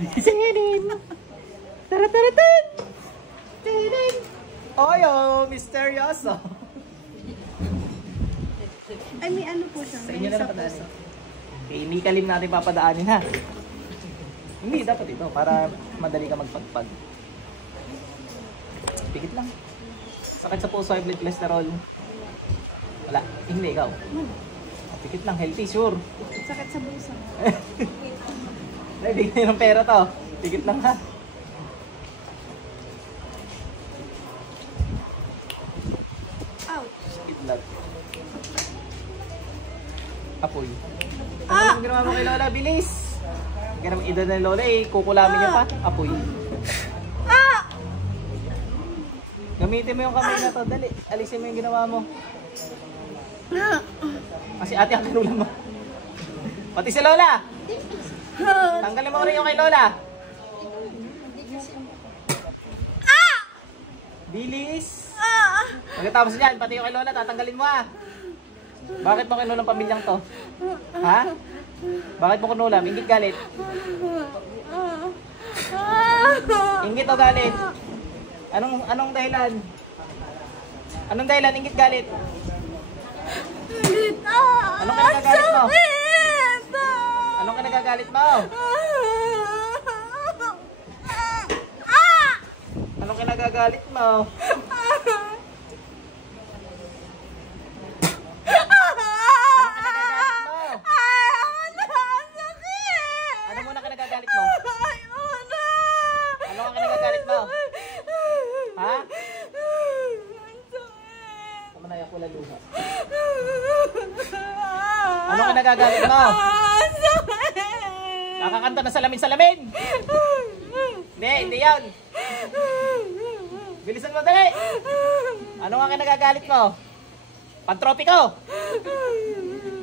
Sinin! Tara-tara-tan! Sinin! Oyo, misteryoso! Ay, may ano po siya. Sa inyo na lang padaanin. Okay, hindi kalim natin papadaanin ha. Hindi, dapat ito para madali ka magpagpag. Pikit lang. Sakit sa puso, high blood cholesterol. Wala, hindi ikaw. Pikit lang, healthy, sure. Sakit sa bulsa. Bigyan ng pera to. Pikit lang ha. Ouch. Sakit lang. Apoy. Ano yung ginawa mo kay Lola? Bilis! Ganang edad ng Lola eh. Kukulamin niya pa. Apoy. Gamitin mo yung kamay na to. Dali. Alisin mo yung ginawa mo. Kasi ate ang kanulan mo. Pati si Lola. Tanggalin mo rin yung kay Lola. Bilis. Pagkatapos niyan, pati yung kay Lola, tatanggalin mo ah. Bakit mo kinulang pamilyang to? Ha? Bakit mo kinulam? Inggit galit? Inggit o galit? Anong dahilan? Anong dahilan? Inggit galit? Anong kinagagalit mo? Anong kinagagalit mo? Anong kinagagalit mo? Ano muna kinagagalit mo? Ano ang kinagagalit mo? Ha? Tama na yung kulay luha. Ano kinagagalit mo? Nakakanta na salamin-salamin! Hindi yan! Bilisan mo dali! Ano nga kinagagalit mo? Pantropiko!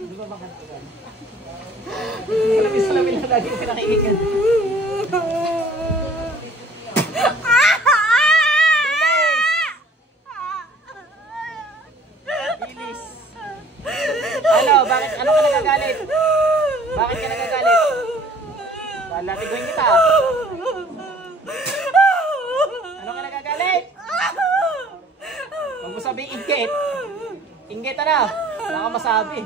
Di ba makanta ka? Salamin-salamin lang lagi yung pinakaibigan. Bilis! Ano? Bakit? Ano ka nagagalit? Bakit ka nagagalit? Latiguin kita. Ano ka nagagalit? Huwag mo sabihin inggit. Inggit ano? Wala ka masabi.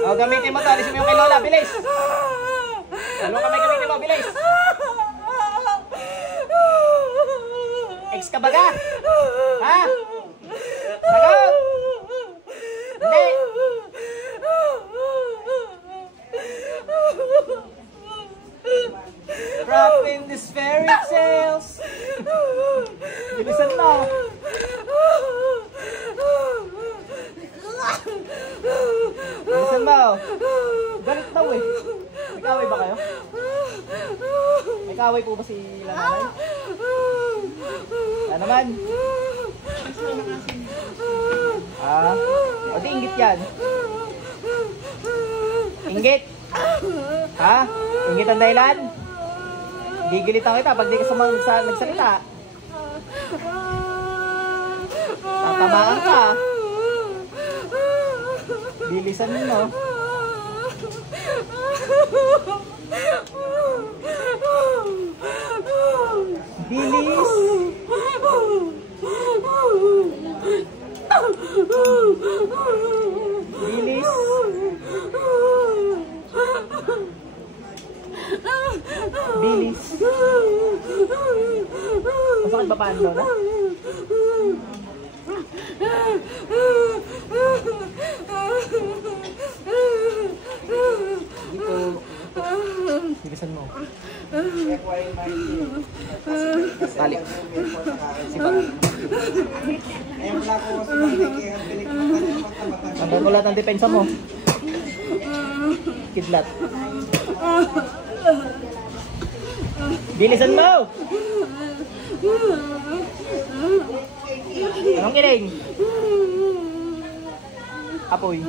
O, gamitin mo to. Alisin mo yung kay Lola. Bilis! Ano ka may gamitin mo? Bilis! Ex ka baga? Ha? Sagot! Hindi! Drop in this fairy tales. Bilisan mo. Bilisan mo. Galit daw eh. May kaway ba kayo? May kaway po ba si Lanay? Ano naman? O di inggit yan. Inggit. Ha? Inggit ang dahilan? Gigilitan kita pag di ka nagsalita. Tatamaan ka. Bilisan mo. Bilis. Bilis. Bilis. Masakit ba paano na? Dito. Bilisan mo. Tali. Sipa. Tandaan mo lahat ng depensa mo. Kidlat. Bilisan mo! Anong kiling? Apoy.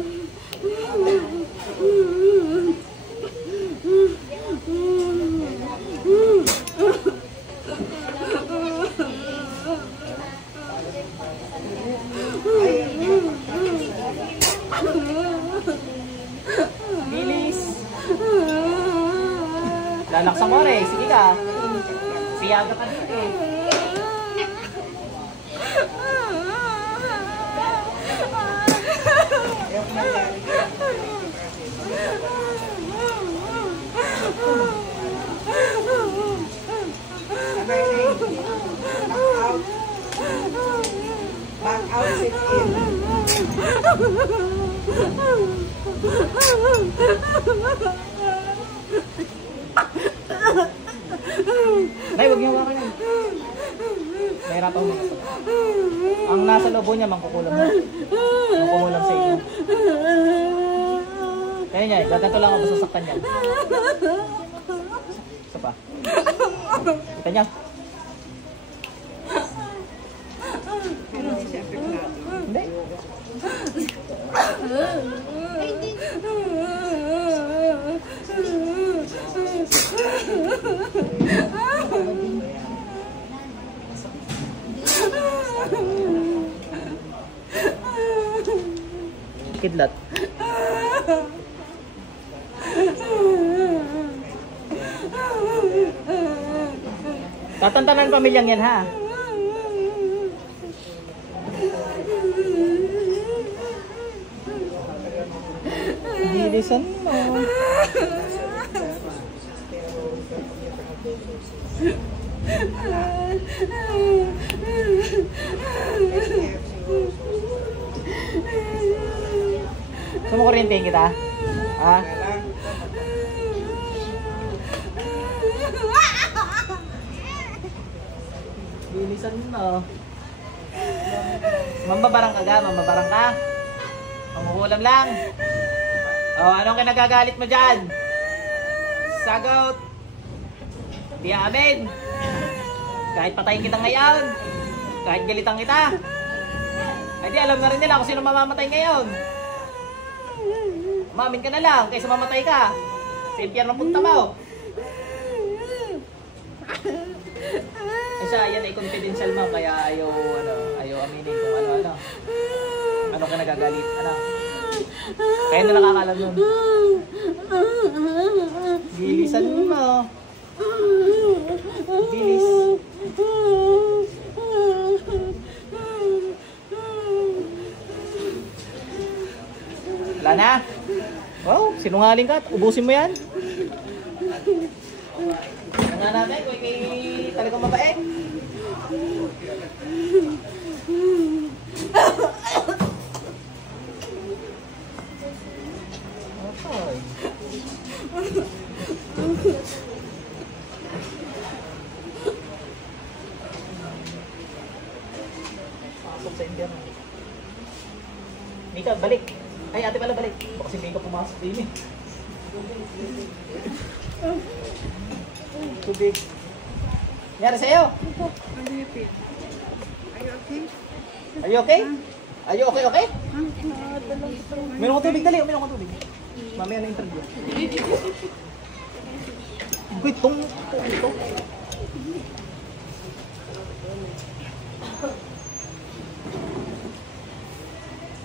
Laksan mo rin. Sige ka. Piyaga ka dito eh. Back out, sit in. Nay, huwag niyo hawakan yan. Nahirapan mo. Ang nasa lobo niya, mangkukulam na. Mangkukulam sa inyo. Kaya niya, gagato lang ako masasaktan yan. Isa pa. Kita niya. Hindi. Kidlat. Tatantanan pamilyang yan ha. Bilisan mo. Sumukurintihin kita? Ha? Bilisan mo. Mambabarang ka ga? Mambabarang ka? Mamukulam lang. Oh, anong kinagagalit mo dyan? Sagot. Di amin. Kahit patayin kita ngayon. Kahit galitan kita. Ay di alam na rin nila kung sino mamamatay ngayon. Umamin ka na lang kaysa mamatay ka. Sa impyerno punta mo. Isa, yan ay confidential mo kaya ayaw aminin kung ano. Ano ka nagagalit? Ano? Kaya na nakakalam nun. Bilisan mo. Bilis. Wala na? Wow, sinungaling ka. Ubusin mo yan. Nga natin, kung may talagang mabait. Okay. Pasok sa Indian. Mika, balik. Ay, ate pala balik. Baka si Mika pumasok din eh. Tubig. Nangyari sa'yo? Are you okay? Are you okay? Okay? Meron ko tubig, dali. Meron ko tubig. Mamaya na interview. Uy, itong ito.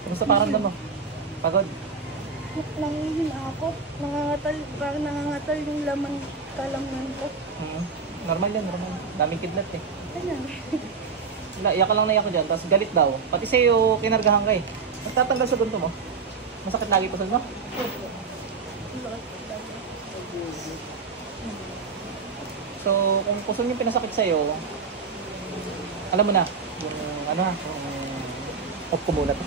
Kamusta pakiramdam mo? Pagod? Nangihin ako. Nangangatal, parang nangangatal yung laman kalamnan ko. Normal yan, normal. Daming kidlat eh. Ayan. Wala, iyak ka lang na iyak ko dyan, tapos galit daw. Pati sa'yo, kinargahan ka eh. Magtatanggal sa gunto mo. Masakit lagi pa sa mo? So, kung gusto niyo pinasakit sa'yo, alam mo na, yung ano ha, off ko muna to.